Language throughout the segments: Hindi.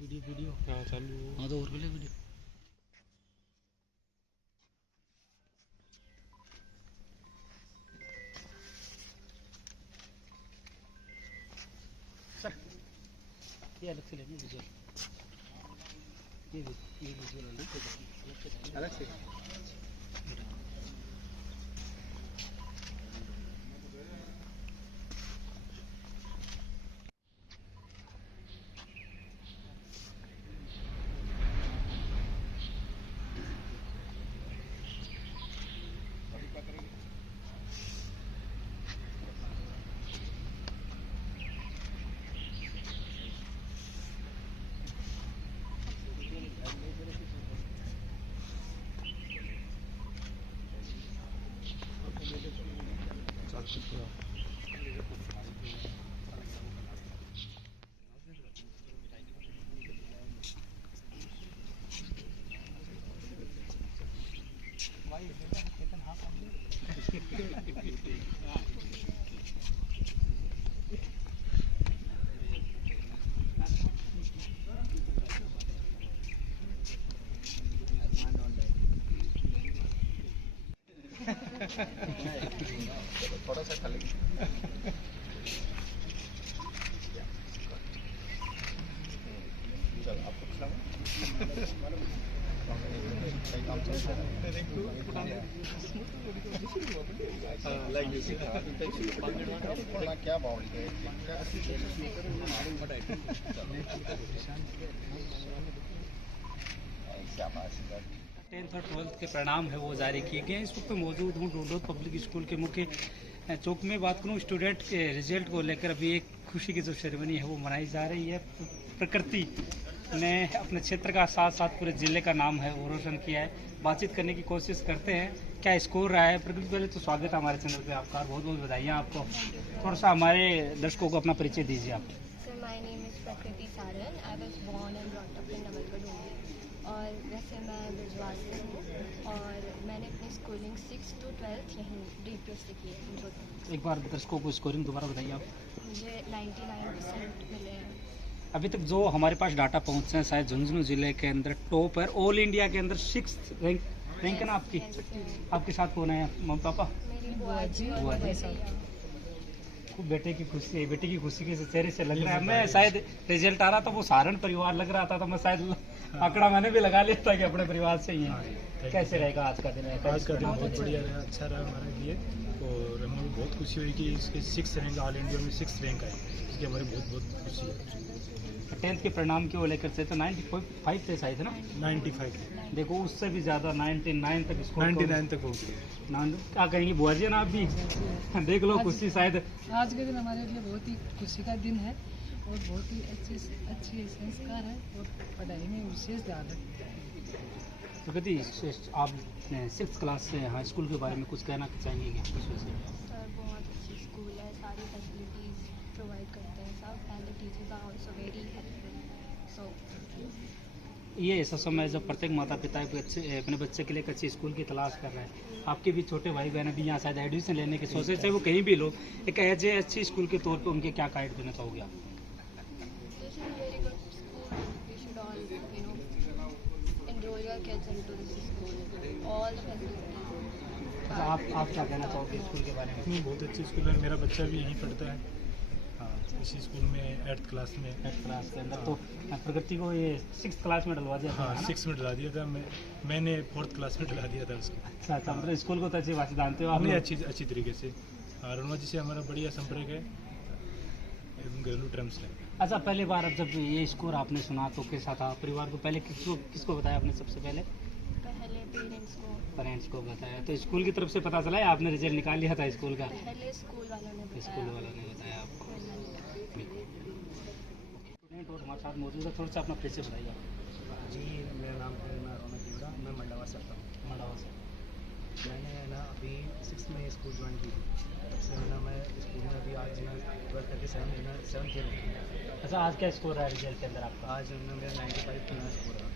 वीडियो हाँ चालू। हाँ तो और पहले वीडियो सर ये अलग से लेंगे विजुअल ये विजुअल अलग से थोड़ा सा खाली चल आपको खिलाऊं काम चलता है लाइक दिस क्या बाउंड है टेंथ और ट्वेल्थ के परिणाम है वो जारी किए गए हैं। इस वक्त मौजूद हूँ डोडोत पब्लिक स्कूल के मुख्य चौक में। बात करूँ स्टूडेंट के रिजल्ट को लेकर, अभी एक खुशी की जो सेरेमनी है वो मनाई जा रही है। प्रकृति ने अपने क्षेत्र का साथ साथ पूरे जिले का नाम है वो रोशन किया है। बातचीत करने की कोशिश करते हैं क्या स्कोर रहा है। प्रकृति पहले तो स्वागत है हमारे चैनल पे आपका, बहुत बहुत बधाइयाँ आपको। थोड़ा सा हमारे दर्शकों को अपना परिचय दीजिए आप। My name is Prakriti Saran. I was born and brought up in Nawalgarh और वैसे मैं ब्रिजवाल से हूँ और मैंने अपनी स्कूलिंग 6 to 12 यहीं डीपीएस से की है। एक बार दर्शकों को स्कोरिंग दोबारा बताइए आप। मुझे 99% मिले हैं। अभी तक जो हमारे पास डाटा पहुँचे हैं शायद झुंझुनू जिले के अंदर टॉप है, ऑल इंडिया के अंदर 6th रैंक है ना आपकी। आपके साथ कौन है, मम्मी पापा? मेरी बुआ जी और भैया। बेटे की खुशी के चेहरे से लग रहा है। मैं शायद रिजल्ट आ रहा था वो सारण परिवार लग रहा था, तो मैं शायद आंकड़ा मैंने भी लगा लिया था कि अपने परिवार से ही है। कैसे रहेगा आज का दिन? आज का दिन बहुत बढ़िया रहा, अच्छा रहा हमारे लिए और हमें भी बहुत खुशी हुई कि इसके 6th रैंक ऑल इंडिया में 6th रैंक आए, इसकी हमारी बहुत बहुत खुशी है। 10th के परिणाम की वो लेकर से तो 95 थे शायद ना। 95 देखो उससे भी ज़्यादा 99 तक स्कोर 99 तक हो गई। क्या कहेंगी बुआ जी ना आप भी? देख लो खुशी शायद आज के दिन हमारे लिए बहुत ही खुशी का दिन है और बहुत ही अच्छी संस्कार है और पढ़ाई में विशेष ध्यान है। तो कहती आपने 6th क्लास से यहाँ स्कूल के बारे में कुछ कहना चाहेंगे क्या? सर बहुत अच्छी स्कूल है, सारी फैसिलिटीज़ प्रोवाइड करते हैं सब and the teachers are also very helpful. So ये ऐसा समय है जब प्रत्येक माता पिता अपने बच्चे के लिए एक अच्छी स्कूल की तलाश कर रहे हैं। आपके भी छोटे भाई बहन भी यहाँ शायद एडमिशन लेने की सोचे, चाहे वो कहीं भी लो, एक एज ए अच्छी स्कूल के तौर पे उनके क्या गाइड देना चाहोगे आप? this is a very good school. We should all, enroll your kids into this school. All the facilities. आप क्या कहना चाहोगे स्कूल के बारे में? बहुत अच्छी स्कूल है, मेरा बच्चा भी यहीं पढ़ता है। हाँ, इसी स्कूल में 8th क्लास में। 8th क्लास के अंदर तो प्रकृति को ये 6th क्लास में डलवा दिया था। हाँ 6 में डला दिया था, मैंने 4th क्लास में डला दिया था उसको। अच्छा मतलब स्कूल को तो अच्छी बात जानते हो आप? हमने अच्छी तरीके से। अरुणा जी से हमारा बढ़िया संपर्क है, घरेलू टर्म्स है। अच्छा पहली बार अब जब ये स्कोर आपने सुना तो कैसा था? परिवार को पहले किसको बताया आपने? सबसे पहले पेरेंट्स को बताया। तो स्कूल की तरफ से पता चला है आपने रिजल्ट निकाल लिया था स्कूल का? पहले स्कूल वालों ने बताया आपको। स्टूडेंट और हमारे साथ मौजूद है, थोड़ा सा अपना परिचय बताइए। जी मेरा नाम है रौनक देवरा, मैं मंडावा से आता हूँ। मंडावा से मैंने ना अभी 6th में स्कूल ज्वाइन की थी, तब से ना मैं स्कूल में अभी आज ना 12 करके 7th ईयर हूँ। अच्छा आज क्या स्कोर रहा है रिजल्ट के अंदर आपका? आज ना मेरा 95 स्कोर रहा।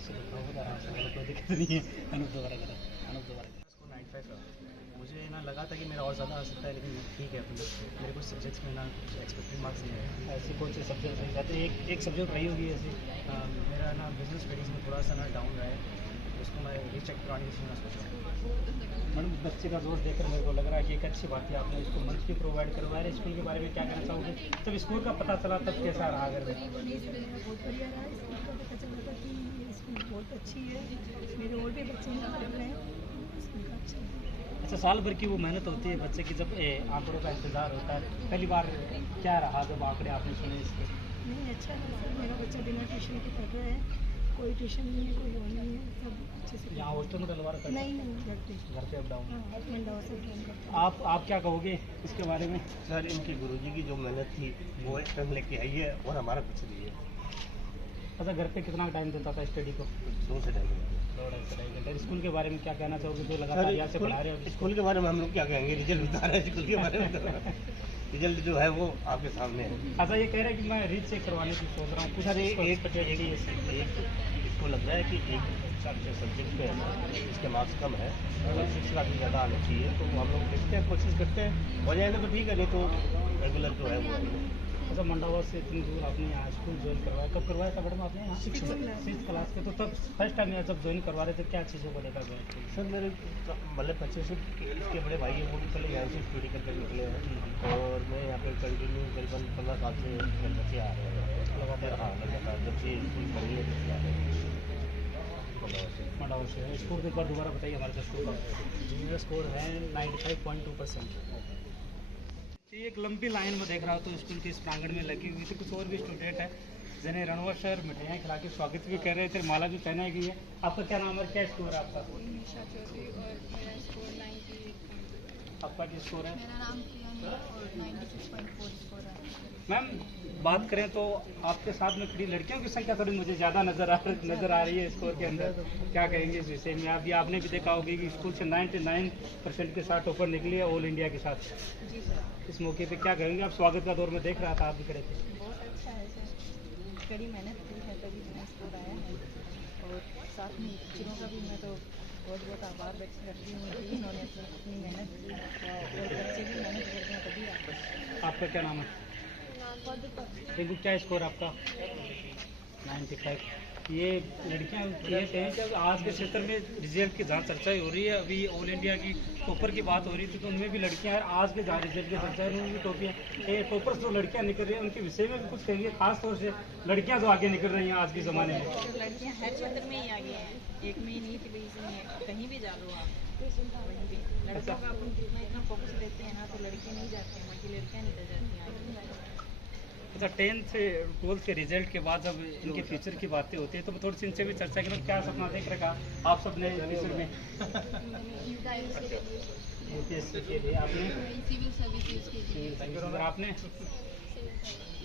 कोई दिक्कत नहीं है। अनूप दोबारा स्कोर 95 रहा। मुझे ना लगा था कि मेरा और ज़्यादा आ सकता है, लेकिन ठीक है, मतलब मेरे कुछ सब्जेक्ट्स में ना कुछ एक्सपेक्टेड मार्क्स नहीं है। ऐसे कौन से सब्जेक्ट रह जाते हैं? एक सब्जेक्ट रही होगी ऐसी। मेरा ना बिजनेस स्टडीज़ में थोड़ा सा ना डाउन रहा है, उसको मैं रीचेक कराने की सोच रहा हूँ। मैडम, बच्चे का जोश देखकर मेरे को लग रहा है कि एक अच्छी बात है, आपने इसको मंच भी प्रोवाइड करवाया है। स्कूल के बारे में क्या कहना चाहोगे? जब स्कूल का पता चला तब कैसा रहा? अगर बहुत बढ़िया रहा। स्कूल का पता चला था कि ये स्कूल बहुत अच्छी है, मेरे और भी बच्चे यहाँ पढ़ रहे हैं, स्कूल का अच्छा है। अच्छा, साल भर की वो मेहनत होती है बच्चे की, जब आंकड़ों का इंतज़ार होता है, पहली बार क्या रहा जब आंकड़े आपने सुने इसके? नहीं, अच्छा है सर, मेरा बच्चा बिना ट्यूशन के पढ़ रहा है, कोई ट्यूशन नहीं है, कोई वो नहीं है, सब अच्छे से। यहाँ हॉस्टल में डलवा रखा है? नहीं, घर पे अप डाउन। हाँ, अप एंड डाउन से ट्रेन करते हैं। आप क्या कहोगे इसके बारे में? सर, इनके गुरुजी की जो मेहनत थी वो एक टर्म लेके आई है और हमारा कुछ नहीं है। अच्छा, घर पे कितना टाइम देता था स्टडी को? 2 से 2.5 घंटे। 2.5 घंटे। स्कूल के बारे में क्या कहना चाहोगे जो लगातार यहाँ से पढ़ा रहे हो? स्कूल के बारे में हम लोग क्या कहेंगे, रिजल्ट बता रहे हैं स्कूल के बारे में। रिजल्ट जो है वो आपके सामने है। अच्छा, ये कह रहे हैं कि मैं रीच चेक करवाने की सोच रहा हूँ, कुछ सर, एक इसको लग रहा है कि एक सब्जेक्ट पे है ना, इसके मार्क्स कम है और 6 लाख ज़्यादा आने चाहिए, तो हम लोग देखते हैं, कोशिश करते हैं, हो जाएगा तो ठीक है, नहीं तो रेगुलर जो है वो आएगा। अच्छा, मंडावा से इतनी दूर आपने यहाँ स्कूल ज्वाइन करवाया, कब करवाया था मैडम आपने यहाँ? 6th क्लास के। तो तब फर्स्ट टाइम यहाँ जब ज्वाइन करवा रहे थे, क्या चीज़ों को देखा गया? सर, मेरे मतलब बच्चे से इसके बड़े भाई हैं, वो भी पहले यहाँ से स्टडी करके निकले हैं और मैं यहाँ पे कंटिन्यू करीबन 15 साल से मेरे बच्चे आ रहे हैं लगातार। हाँ, लगातार जब से स्कूल पढ़ी है तब से आ रहे हैं मंडावा से। स्कोर एक बार दोबारा बताइए हमारे स्कूल का। जी, मेरा स्कोर है 95.2%। ये एक लंबी लाइन में देख रहा हो तो स्कूल के इस प्रांगण में लगी हुई थी, कुछ और भी स्टूडेंट है जिन्हें रणवा सर मिठाइयाँ खिला के स्वागत भी कर रहे थे, माला भी पहनाई गई है। आपका क्या नाम है, क्या स्कोर है आपका? निशा चौधरी और मेरा स्कोर 98.2। आपका क्या स्कोर है? मेरा नाम प्रिया है और 96.4 स्कोर है। मैम, बात करें तो आपके साथ में खड़ी लड़कियों की संख्या थोड़ी मुझे ज़्यादा नज़र आ रही है स्कोर के अंदर, क्या कहेंगे इस विषय में? अभी आपने भी देखा होगा कि स्कूल से 99% के साथ ऊपर निकली है ऑल इंडिया के साथ। जी सर। इस मौके पे क्या कहेंगे आप? स्वागत का दौर में देख रहा था, आप भी खड़े थे। बहुत अच्छा है सर, कड़ी मेहनत की है तभी इतना स्कोर आया है और साथ में टीचरों का भी मैं तो बहुत बहुत आभार व्यक्त करती हूँ कि इन्होंने अपनी मेहनत की और बच्चे भी मेहनत करते हैं तभी आते। आपका क्या नाम है? देखो, क्या स्कोर आपका? 95। ये लड़कियां कहते हैं कि आज के क्षेत्र में रिजल्ट की जहाँ चर्चा हो रही है, अभी ऑल इंडिया की टॉपर की बात हो रही थी तो उनमें भी लड़कियां हैं। आज के जहाँ रिजल्ट की चर्चा है उनमें भी टॉपियाँ टॉपर्स जो लड़कियां निकल रही हैं उनके विषय में भी कुछ कहेंगे, खास तौर से लड़कियां जो आगे निकल रही हैं आज के ज़माने में? लड़कियां हर क्षेत्र में ही आगे हैं, एक में ही नहीं कि भाई इसमें कहीं भी जा लो आप, वहीं भी लड़कों का अपन जितना इतना फोकस देते हैं ना तो लड़के नहीं जाते हैं, बाकी लड़कियां निकल जाती हैं आगे। अच्छा, 10th से 12th के रिजल्ट के बाद जब इनके फ्यूचर की बातें होती है तो थोड़ी सी इनसे भी चर्चा करें, क्या सपना देख रखा आप सबने फ्यूचर में? यूपीएससी के लिए आपने? सिविल सर्विसेज के लिए। और आपने?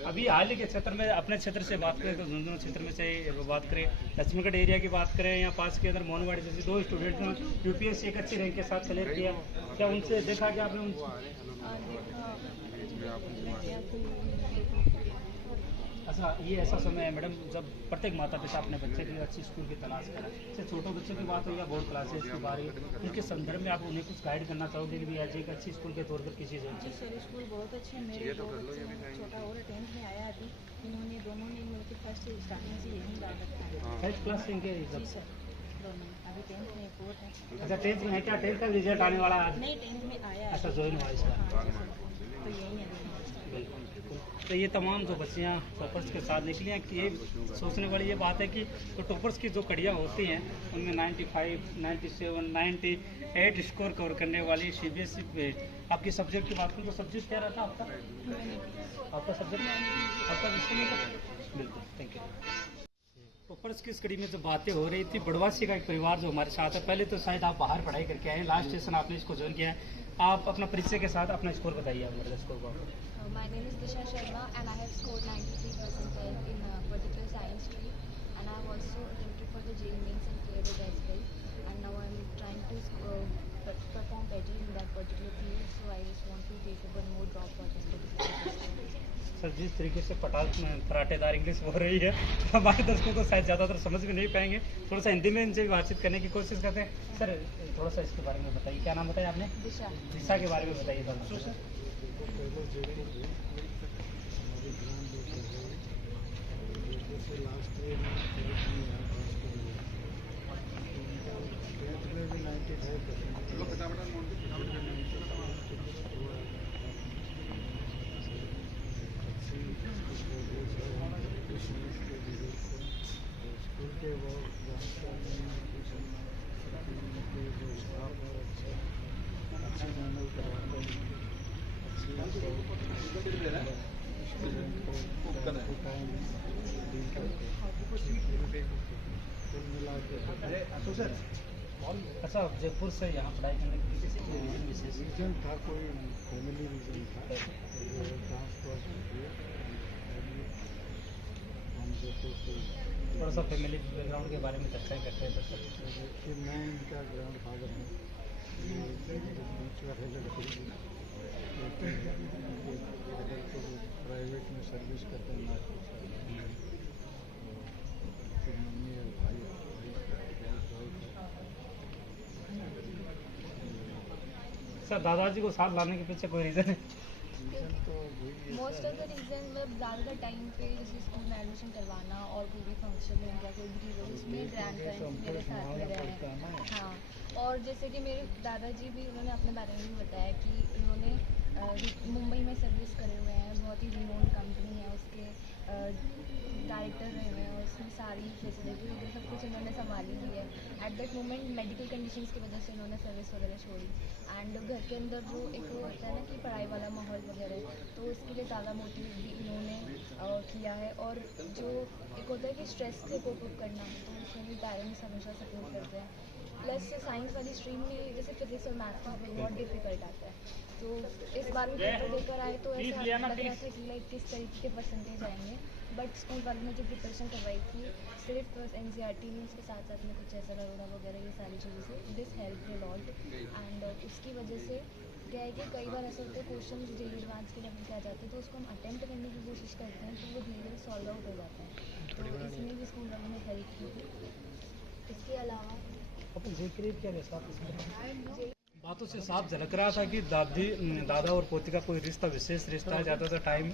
अभी हाल ही के क्षेत्र में, अपने क्षेत्र से बात करें तो झुंझुनू क्षेत्र में से बात करें, लक्ष्मीगढ़ एरिया की बात करें या पास के अंदर मोनवाड़ी जैसे 2 स्टूडेंट ने यूपीएससी एक अच्छी रैंक के साथ सेलेक्ट किया, क्या उनसे देखा कि आपने अच्छा, ये ऐसा समय है मैडम जब प्रत्येक माता पिता अपने बच्चे की अच्छी स्कूल की तलाश करें, चाहे छोटे बच्चों की बात हो या बोर्ड क्लासेस की बात हो, उनके संदर्भ में आप उन्हें कुछ गाइड करना चाहोगे कि आज एक अच्छी स्कूल के तौर पर किसी से? जी सर, स्कूल बहुत अच्छे हैं, मेरे दो बच्चे छोटा और 10th में आया अभी, इन्होंने दोनों ने मिलकर फर्स्ट स्टार्टिंग से यही डाल रखा है। फर्स्ट क्लास से इनके जी सर, दोनों अभी 10th में 4th है। अच्छा, 10th में है क्या? 10th का रिजल्ट आने वाला है? नहीं, 10th में आया। अच्छा, ज्वाइन हुआ इसका। तो यही है। बिल्कुल। तो ये तमाम जो बच्चियाँ टॉपर्स के साथ निकली हैं कि ये सोचने वाली ये बात है कि तो टॉपर्स की जो कड़ियाँ होती हैं उनमें 95, 97, 98 स्कोर कवर करने वाली सीबीएसई पे आपकी सब्जेक्ट की बात करूँ तो सब्जेक्ट क्या रहता आपका? आपका सब्जेक्ट आपका विषय नहीं था? बिल्कुल, थैंक यू। टॉपर्स की इस कड़ी में जो बातें हो रही थी, बड़वासी का एक परिवार जो हमारे साथ है, पहले तो शायद आप बाहर पढ़ाई करके आए, लास्ट सेशन आपने इसको ज्वाइन किया है, आप अपना परिचय के साथ अपना स्कोर बताइए हमारे स्कोर को। My name is Disha Sharma and I have scored 93% in particular science stream, and I have also attempted for the JEE Mains and cleared it as well, and now I am trying to perform better in that particular field, so I just want to take up one more job for this particular. Sir जिस तरीके से पराठेदार इंग्लिश बोल रही है हमारे दर्शकों को शायद ज़्यादातर समझ भी नहीं पाएंगे, थोड़ा सा हिंदी में इनसे भी बातचीत करने की कोशिश करते हैं। सर थोड़ा सा इसके बारे में बताइए, क्या नाम बताया आपने? दिशा। दिशा के बारे में बताइए सर। अच्छा, जयपुर से यहाँ पढ़ाई करने के किसी विशेष रीज़न था, कोई फैमिली रीज़न था, थोड़ा सा फैमिली बैकग्राउंड के बारे में चर्चा करते हैं सर। फिर मैं इनका ग्रैंड फादर हूँ, प्राइवेट में सर्विस करते हैं ना, फिर मम्मी और भाई सर दादाजी को साथ लाने के पीछे कोई रीज़न है? मोस्ट ऑफ द रीज़न मतलब ज़्यादातर टाइम पे जैसे स्कूल में एडमिशन करवाना और पूरे फंक्शन में या कोई भी चीज़ हो उसमें ग्रैंड पेरेंट्स मेरे साथ में रहे हैं। हाँ, और जैसे कि मेरे दादाजी भी उन्होंने अपने बारे में भी बताया कि उन्होंने मुंबई में सर्विस करे हुए हैं, बहुत ही रिनोन कंपनी है, उसके डायरेक्टर रहे हुए हैं और उसमें सारी फैसिलिटी वगैरह सब कुछ इन्होंने संभाली हुई है। At that moment medical conditions की वजह से इन्होंने सर्विस वगैरह छोड़ी एंड घर के अंदर जो एक वो होता है ना कि पढ़ाई वाला माहौल वगैरह, तो उसके लिए ज़्यादा मोटिवेट भी इन्होंने किया है। और जो एक होता है कि स्ट्रेस से कोप अप करना, तो उसमें भी पेरेंट्स हमेशा सपोर्ट करते हैं। प्लस साइंस वाली स्ट्रीम में जैसे फिजिक्स और मैथ्स में बहुत डिफिकल्ट आता है, तो इस बार में पेपर देकर आए तो ऐसा लग रहा था कि लाइक किस तरीके के परसेंटेज आएंगे, बट स्कूल वालों ने जो प्रिपरेशन करवाई थी सिर्फ NCERT में, उसके साथ साथ में कुछ ऐसा लगोड़ा वगैरह ये सारी चीज़ों से this help a lot and उसकी वजह से क्या है कि कई बार ऐसा होता है क्वेश्चन डेली एडवांस के लेवल पे आ जाते हैं तो उसको हम अटेम्प्ट करने की कोशिश करते हैं तो वो धीरे धीरे सॉल्व आउट हो जाता है, तो इसमें भी स्कूल वालों ने हेल्प की थी। इसके अलावा बातों से साफ झलक रहा था कि दादा और पोती का कोई रिश्ता विशेष रिश्ता है, ज़्यादातर टाइम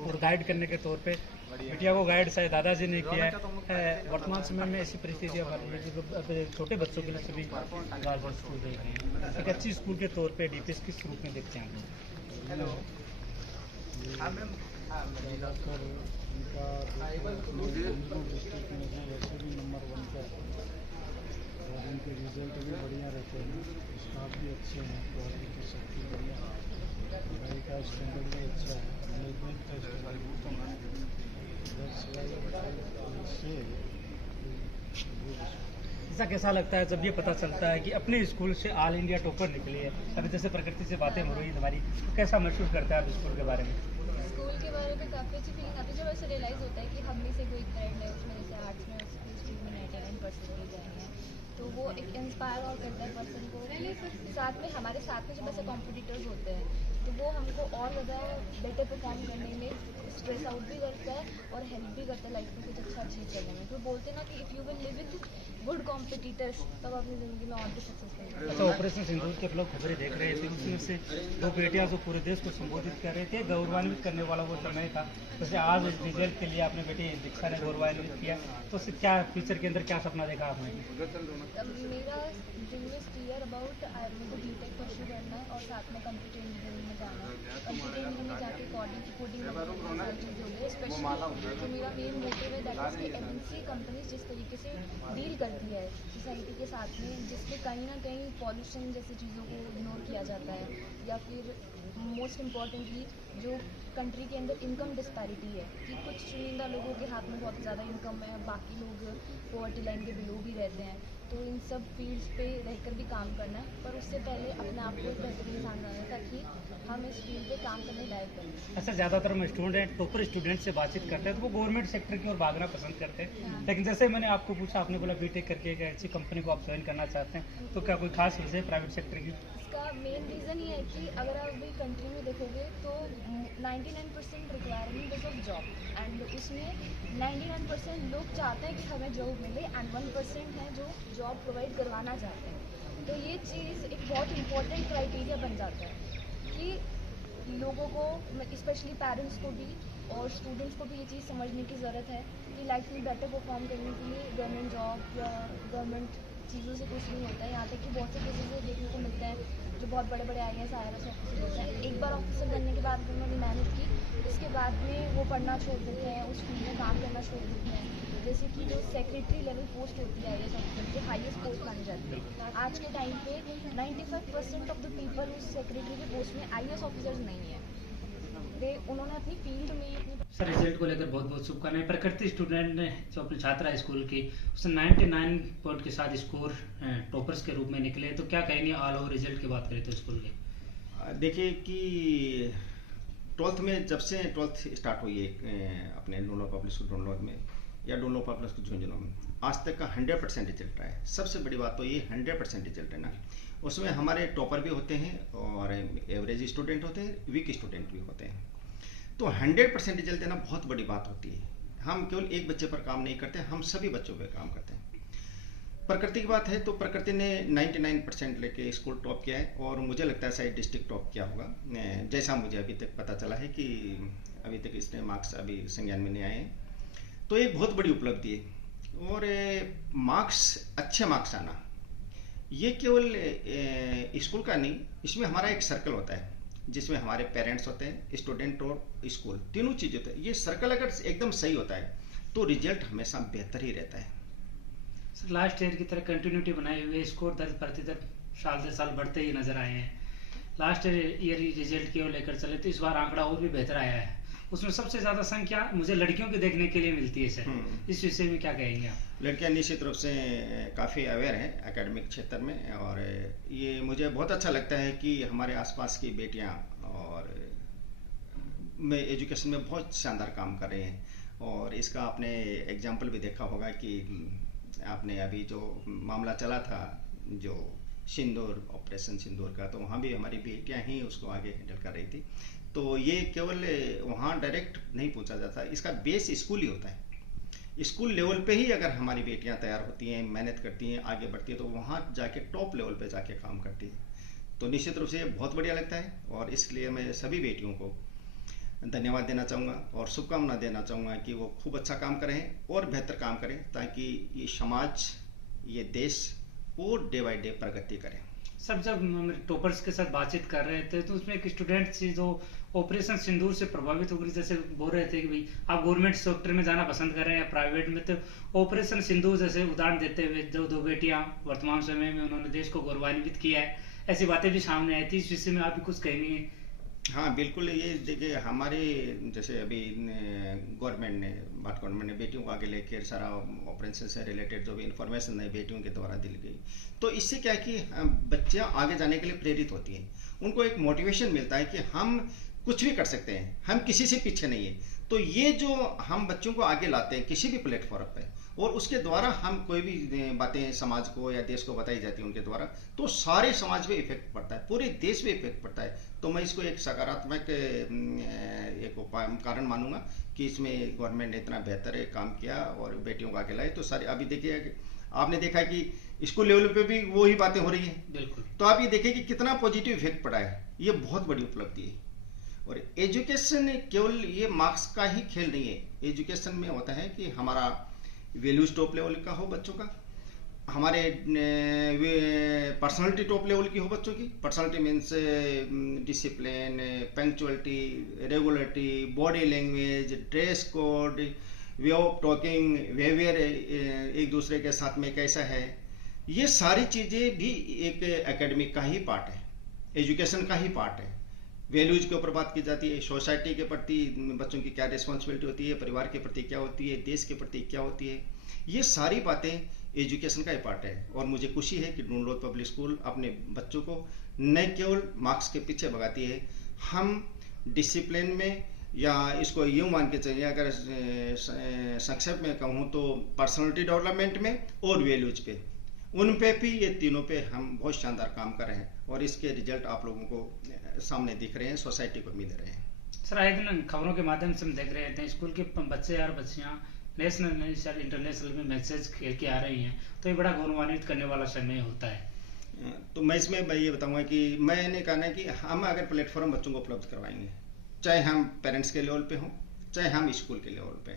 और गाइड करने के तौर पे बिटिया को गाइड शायद दादाजी ने किया है। वर्तमान समय में ऐसी परिस्थितियाँ बन रही है जो छोटे बच्चों के लिए सभी गवर्नमेंट स्कूल देख रहे हैं, एक अच्छी स्कूल के तौर पे DPS किस रूप में देखते हैं? वैसे भी नंबर 1 का और इनके रिजल्ट भी बढ़िया रहते हैं, स्टाफ भी अच्छे हैं, क्वालिटी की सबकी बढ़िया है, पढ़ाई का स्टैंडर्ड भी अच्छा है, मैनेजमेंट का स्टैंडर्ड ऐसा कैसा लगता है जब ये पता चलता है कि अपने स्कूल से ऑल इंडिया टॉपर निकली है? अभी जैसे प्रकृति से बातें हो रही हमारी, कैसा महसूस करते हैं आप स्कूल के बारे में? स्कूल के बारे में काफ़ी अच्छी फीलिंग आती है जब ऐसा रियलाइज़ होता है कि हम में से कोई फ्रेंड है उसमें जैसे आर्ट्स में उसकी स्ट्रीम में 99% आए हैं, तो वो एक इंस्पायर और करता है पर्सन को। साथ में हमारे साथ में जब ऐसे कॉम्पिटिटर्स होते हैं तो वो हमको और ज़्यादा बेटर परफॉर्म करने में स्ट्रेस आउट भी करता है और हेल्प भी करता है लाइफ में कुछ अच्छा अचीव करने में। तो बोलते हैं ना कि if you will live with good competitors तब अपनी ज़िंदगी में और भी सक्सेसफुल। अच्छा, ऑपरेशन सिंदूर के लोग खबरें देख रहे थे, उसमें से 2 बेटियां जो पूरे देश को संबोधित कर रहे थे, गौरवान्वित करने वाला वो समय था। जैसे आज इस रिजल्ट के लिए आपने बेटी दीक्षा ने गौरवान्वित किया, तो उससे क्या फ्यूचर के अंदर क्या सपना देखा आपने? मेरा ड्रीम इज क्लियर अबाउट मुझे BTech परस्यू करना है और साथ में कंप्यूटर इंजीनियरिंग में जाना है। कंप्यूटर इंजीनियरिंग में जाके कोडिंग सारी चीज़ें होगी, स्पेशली जो मेरा मेन मोटिव है दैट इज़ कि MNC कंपनीज जिस तरीके से डील करती है सोसाइटी के साथ में, जिसमें कहीं ना कहीं पॉल्यूशन जैसी चीज़ों को इग्नोर किया जाता है, या फिर मोस्ट इम्पॉर्टेंटली जो कंट्री के अंदर इनकम डिस्पैरिटी है कि कुछ चुनिंदा लोगों के हाथ में बहुत ज़्यादा इनकम है, बाकी लोग पॉवर्टी लाइन के बिलो भी रहते हैं। तो इन सब फील्ड्स पे रहकर भी काम करना है, पर उससे पहले अपने आप को एक बेहतरीन इंसान बनाना है ताकि हम इस फील्ड पे काम करने लायक बने। अच्छा, ज़्यादातर हम स्टूडेंट टॉपर स्टूडेंट से बातचीत करते हैं तो वो गवर्नमेंट सेक्टर की ओर भागना पसंद करते हैं, लेकिन जैसे मैंने आपको पूछा, आपने बोला बीटेक करके एक ऐसी कंपनी को आप ज्वाइन करना चाहते हैं, तो क्या कोई खास वजह है प्राइवेट सेक्टर की? इसका मेन रीज़न ये है कि अगर आप अभी कंट्री में देखोगे तो 99% requirement is of job, and उसमें 99% लोग चाहते हैं कि हमें जॉब मिले एंड 1% है जो जॉब प्रोवाइड करवाना चाहते हैं। तो ये चीज़ एक बहुत इंपॉर्टेंट क्राइटेरिया बन जाता है कि लोगों को, स्पेशली पेरेंट्स को भी और स्टूडेंट्स को भी ये चीज़ समझने की ज़रूरत है कि लाइफ में बेटर परफॉर्म करने के लिए गवर्नमेंट जॉब या गवर्नमेंट चीज़ों से कुछ नहीं होता है। यहाँ तक कि बहुत से केसेस देखने को मिलते हैं जो बहुत बड़े बड़े IAS IRS ऑफिसर होते हैं, एक बार ऑफिसर बनने के बाद उन्होंने मेहनत की, इसके बाद में वो पढ़ना छोड़ देते हैं, उस फील्ड में काम करना छोड़ देते हैं। जैसे कि जो सेक्रेटरी लेवल पोस्ट होती है IAS ऑफिसर की, हाईएस्ट पोस्ट मानी जाती है। आज के टाइम पे 95% ऑफ द पीपल उस सेक्रेटरी के पोस्ट में IAS ऑफिसर्स नहीं है। उन्होंने अपनी फील्ड में अपनी सर रिजल्ट को लेकर बहुत बहुत शुभकामनाएं। प्रकृति स्टूडेंट ने जो अपनी छात्रा है स्कूल की, उसने 99 पॉइंट के साथ स्कोर टॉपर्स के रूप में निकले, तो क्या कहेंगे ऑल ओवर रिजल्ट की बात करें तो स्कूल के? देखिए कि 12th में, जब से 12th स्टार्ट हुई है अपने डोनलो पब्लिक स्कूल डोनलो में या डोनलो पब्लिक स्कूल झुंझुनू में, आज तक का 100% रिजल्ट रहा है। सबसे बड़ी बात तो ये 100% रिजल्ट है ना। उसमें हमारे टॉपर भी होते हैं और एवरेज स्टूडेंट होते हैं, वीक स्टूडेंट भी होते हैं। तो 100% रिजल्ट देना बहुत बड़ी बात होती है। हम केवल एक बच्चे पर काम नहीं करते, हम सभी बच्चों पर काम करते हैं। प्रकृति की बात है तो प्रकृति ने 99% लेके स्कूल टॉप किया है और मुझे लगता है शायद डिस्ट्रिक्ट टॉप किया होगा, जैसा मुझे अभी तक पता चला है कि अभी तक इसने मार्क्स अभी संज्ञान में नहीं आए हैं। तो एक बहुत बड़ी उपलब्धि है। और मार्क्स, अच्छे मार्क्स आना ये केवल स्कूल का नहीं, इसमें हमारा एक सर्कल होता है जिसमें हमारे पेरेंट्स होते हैं, स्टूडेंट और स्कूल, तीनों चीज़ होते हैं। ये सर्कल अगर एकदम सही होता है तो रिजल्ट हमेशा बेहतर ही रहता है। सर लास्ट ईयर की तरह कंटिन्यूटी बनाए हुए स्कोर 10% साल से साल बढ़ते ही नजर आए हैं। लास्ट ईयर रिजल्ट की ओर लेकर चले तो इस बार आंकड़ा और भी बेहतर आया है। उसमें सबसे ज़्यादा संख्या मुझे लड़कियों की देखने के लिए मिलती है सर, इस विषय में क्या कहेंगे आप? लड़कियां निश्चित रूप से काफ़ी अवेयर हैं एकेडमिक क्षेत्र में, और ये मुझे बहुत अच्छा लगता है कि हमारे आसपास की बेटियां और में एजुकेशन में बहुत शानदार काम कर रही हैं। और इसका आपने एग्जाम्पल भी देखा होगा कि आपने अभी जो मामला चला था जो सिंदूर, ऑपरेशन सिंदूर का, तो वहाँ भी हमारी बेटियां ही उसको आगे हैंडल कर रही थी। तो ये केवल वहाँ डायरेक्ट नहीं पूछा जाता, इसका बेस स्कूल ही होता है। स्कूल लेवल पे ही अगर हमारी बेटियां तैयार होती हैं, मेहनत करती हैं, आगे बढ़ती हैं, तो वहाँ जाके टॉप लेवल पे जाके काम करती है। तो निश्चित रूप से ये बहुत बढ़िया लगता है और इसलिए मैं सभी बेटियों को धन्यवाद देना चाहूँगा और शुभकामना देना चाहूँगा कि वो खूब अच्छा काम करें और बेहतर काम करें ताकि ये समाज, ये देश और डे बाई डे प्रगति करें। सब जब हम टॉपर्स के साथ बातचीत कर रहे थे तो उसमें एक स्टूडेंट थी जो ऑपरेशन सिंदूर से प्रभावित हो गई, जैसे बोल रहे थे कि भाई आप गवर्नमेंट सेक्टर में जाना पसंद कर रहे हैं या प्राइवेट में, तो ऑपरेशन सिंदूर जैसे उदाहरण देते हुए जो 2 बेटियां वर्तमान समय में उन्होंने देश को गौरवान्वित किया है, ऐसी बातें भी सामने आई थी। इस विषय में आप भी कुछ कहेंगे? हाँ बिल्कुल, ये देखिए हमारे जैसे अभी गवर्नमेंट ने बेटियों को आगे लेकर सारा ऑपरेशन से रिलेटेड जो भी इंफॉर्मेशन है बेटियों के द्वारा दी गई, तो इससे क्या है कि बच्चियाँ आगे जाने के लिए प्रेरित होती हैं, उनको एक मोटिवेशन मिलता है कि हम कुछ भी कर सकते हैं, हम किसी से पीछे नहीं है। तो ये जो हम बच्चों को आगे लाते हैं किसी भी प्लेटफॉर्म पे और उसके द्वारा हम कोई भी बातें समाज को या देश को बताई जाती है उनके द्वारा, तो सारे समाज पे इफेक्ट पड़ता है, पूरे देश पे इफेक्ट पड़ता है। तो मैं इसको एक सकारात्मक एक कारण मानूंगा कि इसमें गवर्नमेंट ने इतना बेहतर काम किया और बेटियों को आगे लाए। तो सारे अभी देखिए, आपने देखा कि स्कूल लेवल पे भी वही बातें हो रही हैं, बिल्कुल। तो आप ये देखिए कि कितना पॉजिटिव इफेक्ट पड़ा है, ये बहुत बड़ी उपलब्धि है। और एजुकेशन केवल ये मार्क्स का ही खेल नहीं है, एजुकेशन में होता है कि हमारा वैल्यूज टॉप लेवल का हो बच्चों का, हमारे पर्सनालिटी टॉप लेवल की हो बच्चों की। Personality means discipline, punctuality, regularity, body language, dress code, way of talking, behaviour एक दूसरे के साथ में कैसा है, ये सारी चीज़ें भी एक एकेडमिक का ही पार्ट है, एजुकेशन का ही पार्ट है। वैल्यूज के ऊपर बात की जाती है, सोसाइटी के प्रति बच्चों की क्या रिस्पॉन्सिबिलिटी होती है, परिवार के प्रति क्या होती है, देश के प्रति क्या होती है। ये सारी बातें एजुकेशन का ही पार्ट है। और मुझे खुशी है कि ढूंढलोद पब्लिक स्कूल अपने बच्चों को न केवल मार्क्स के पीछे भगाती है, हम डिसिप्लिन में, या इसको यूँ मान के चलिए, अगर संक्षेप में कहूँ तो पर्सनालिटी डेवलपमेंट में और वैल्यूज पे, उन पे भी, ये तीनों पे हम बहुत शानदार काम कर रहे हैं और इसके रिजल्ट आप लोगों को सामने दिख रहे हैं, सोसाइटी को मिल रहे हैं। सर, आए दिन खबरों के माध्यम से हम देख रहे थे स्कूल के बच्चे और बच्चियाँ नेशनल इंटरनेशनल में मैचेज खेल के आ रही हैं, तो ये बड़ा गौरवान्वित करने वाला समय होता है। तो मैं इसमें ये बताऊंगा कि मैंने कहा ना कि हम अगर प्लेटफॉर्म बच्चों को उपलब्ध करवाएंगे, चाहे हम पेरेंट्स के लेवल पे हों, चाहे हम स्कूल के लेवल पे,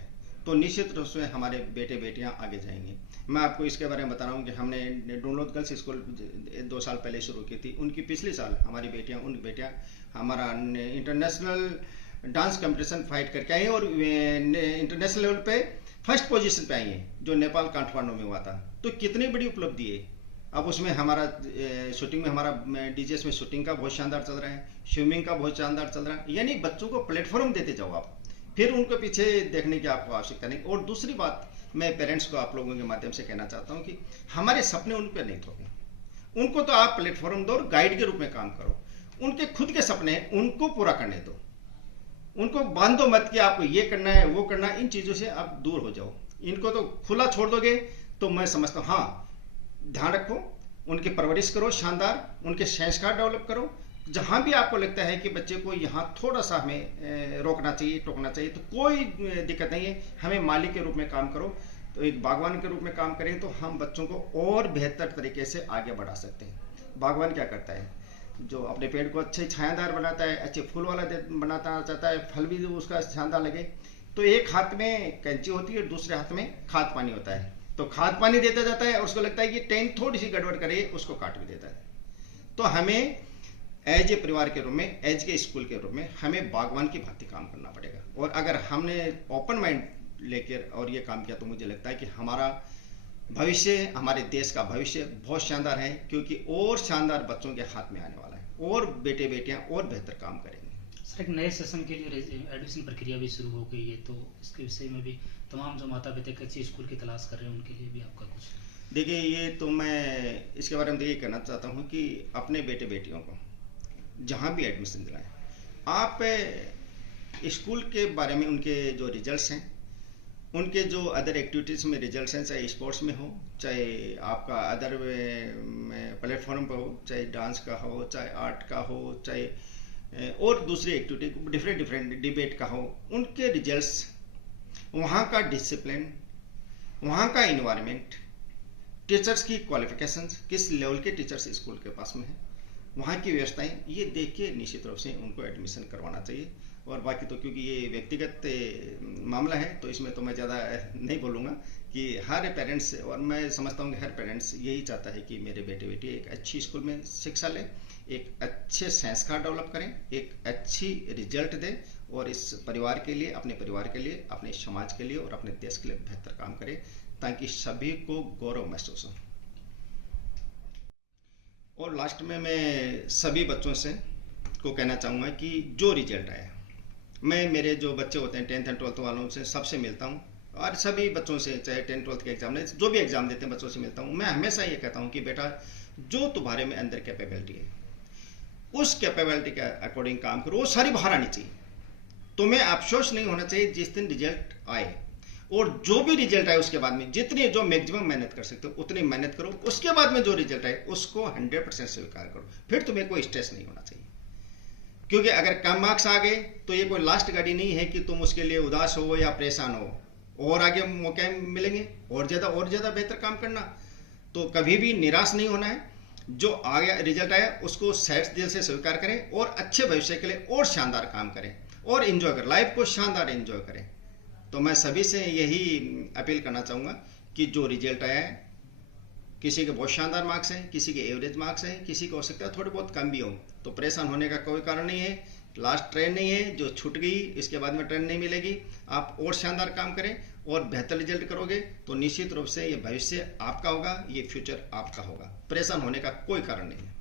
तो निश्चित रूप से हमारे बेटे बेटियां आगे जाएंगे। मैं आपको इसके बारे में बता रहा हूँ कि हमने ढूंढलोद गर्ल्स स्कूल 2 साल पहले शुरू की थी। उनकी पिछले साल हमारी बेटियां हमारा इंटरनेशनल डांस कंपटीशन फाइट करके आई हैं और इंटरनेशनल लेवल पे फर्स्ट पोजीशन पे आई हैं, जो नेपाल काठमांडू में हुआ था। तो कितनी बड़ी उपलब्धि है। अब उसमें हमारा शूटिंग में, हमारा डीजेस में शूटिंग का बहुत शानदार चल रहा है, स्विमिंग का बहुत शानदार चल रहा है। यानी बच्चों को प्लेटफॉर्म देते जाओ आप, फिर उनके पीछे देखने की आपको आवश्यकता नहीं। और दूसरी बात, मैं पेरेंट्स को आप लोगों के माध्यम से कहना चाहता हूँ कि हमारे सपने उन पर नहीं थोपे, उनको तो आप प्लेटफॉर्म दो और गाइड के रूप में काम करो। उनके खुद के सपने उनको पूरा करने दो, उनको बांधो मत कि आपको ये करना है वो करना है। इन चीज़ों से आप दूर हो जाओ। इनको तो खुला छोड़ दोगे तो मैं समझता हूँ, हाँ, ध्यान रखो, उनकी परवरिश करो शानदार, उनके संस्कार डेवलप करो। जहाँ भी आपको लगता है कि बच्चे को यहाँ थोड़ा सा हमें रोकना चाहिए, टोकना चाहिए, तो कोई दिक्कत नहीं है। हमें मालिक के रूप में काम करो, तो एक बागवान के रूप में काम करें तो हम बच्चों को और बेहतर तरीके से आगे बढ़ा सकते हैं। बागवान क्या करता है, जो अपने पेड़ को अच्छे छायादार बनाता है, अच्छे फूल वाला बनाता चाहता है, फल भी उसका शानदार लगे। तो एक हाथ में कैंची होती है और दूसरे हाथ में खाद पानी होता है। तो खाद पानी देता जाता है और उसको लगता है कि टेंट थोड़ी सी गड़बड़ करे, उसको काट भी देता है। तो हमें एज ए परिवार के रूप में, एज के स्कूल के रूप में हमें बागवान की भांति काम करना पड़ेगा। और अगर हमने ओपन माइंड लेकर और ये काम किया तो मुझे लगता है कि हमारा भविष्य, हमारे देश का भविष्य बहुत शानदार है, क्योंकि और शानदार बच्चों के हाथ में आने वाला है और बेटे बेटियां और बेहतर काम करेंगे। सर, एक नए सेशन के लिए एडमिशन प्रक्रिया भी शुरू हो गई है, तो इसके विषय में भी तमाम जो माता पिता अच्छी स्कूल की तलाश कर रहे हैं उनके लिए भी आपका कुछ? देखिए, ये तो मैं इसके बारे में ये कहना चाहता हूँ कि अपने बेटे बेटियों को जहाँ भी एडमिशन दिलाएं, आप स्कूल के बारे में उनके जो रिजल्ट्स हैं, उनके जो अदर एक्टिविटीज़ में रिजल्ट्स हैं, चाहे स्पोर्ट्स में हो, चाहे आपका अदर प्लेटफॉर्म पर हो, चाहे डांस का हो, चाहे आर्ट का हो, चाहे और दूसरी एक्टिविटी डिफरेंट डिबेट का हो, उनके रिजल्ट्स, वहाँ का डिसिप्लिन, वहाँ का इन्वायरमेंट, टीचर्स की क्वालिफिकेशंस, किस लेवल के टीचर्स स्कूल के पास में है, वहाँ की व्यवस्थाएं, ये देख के निश्चित रूप से उनको एडमिशन करवाना चाहिए। और बाकी तो क्योंकि ये व्यक्तिगत मामला है तो इसमें तो मैं ज़्यादा नहीं बोलूँगा कि हर पेरेंट्स, और मैं समझता हूँ कि हर पेरेंट्स यही चाहता है कि मेरे बेटे बेटी एक अच्छी स्कूल में शिक्षा लें, एक अच्छे संस्कार डेवलप करें, एक अच्छी रिजल्ट दें और इस परिवार के लिए, अपने परिवार के लिए, अपने समाज के लिए और अपने देश के लिए बेहतर काम करें, ताकि सभी को गौरव महसूस हो। और लास्ट में मैं सभी बच्चों से को कहना चाहूँगा कि जो रिजल्ट आया, मैं मेरे जो बच्चे होते हैं 10th और 12th वालों से सबसे मिलता हूँ, और सभी बच्चों से, चाहे 10th 12th के एग्जाम, जो भी एग्जाम देते हैं बच्चों से मिलता हूँ। मैं हमेशा ये कहता हूँ कि बेटा, जो तुम्हारे में अंदर कैपेबिलिटी है, उस कैपेबिलिटी के अकॉर्डिंग काम करो, वो सारी बाहर आनी चाहिए। तुम्हें अफसोस नहीं होना चाहिए जिस दिन रिजल्ट आए, और जो भी रिजल्ट आए उसके बाद में जितनी जो मैक्सिमम मेहनत कर सकते हो उतनी मेहनत करो। उसके बाद में जो रिजल्ट आए उसको 100% स्वीकार करो, फिर तुम्हें कोई स्ट्रेस नहीं होना चाहिए। क्योंकि अगर कम मार्क्स आ गए तो ये कोई लास्ट गाड़ी नहीं है कि तुम उसके लिए उदास हो या परेशान हो, और आगे मौके मिलेंगे और ज़्यादा बेहतर काम करना। तो कभी भी निराश नहीं होना है। जो आ गया रिजल्ट आया उसको सैड दिल से स्वीकार करें और अच्छे भविष्य के लिए और शानदार काम करें और एंजॉय करें, लाइफ को शानदार एंजॉय करें। तो मैं सभी से यही अपील करना चाहूँगा कि जो रिजल्ट आया है, किसी के बहुत शानदार मार्क्स हैं, किसी के एवरेज मार्क्स हैं, किसी को हो सकता है थोड़े बहुत कम भी हो, तो परेशान होने का कोई कारण नहीं है। लास्ट ट्रेन नहीं है जो छूट गई, इसके बाद में ट्रेन नहीं मिलेगी। आप और शानदार काम करें और बेहतर रिजल्ट करोगे तो निश्चित रूप से ये भविष्य आपका होगा, ये फ्यूचर आपका होगा। परेशान होने का कोई कारण नहीं है।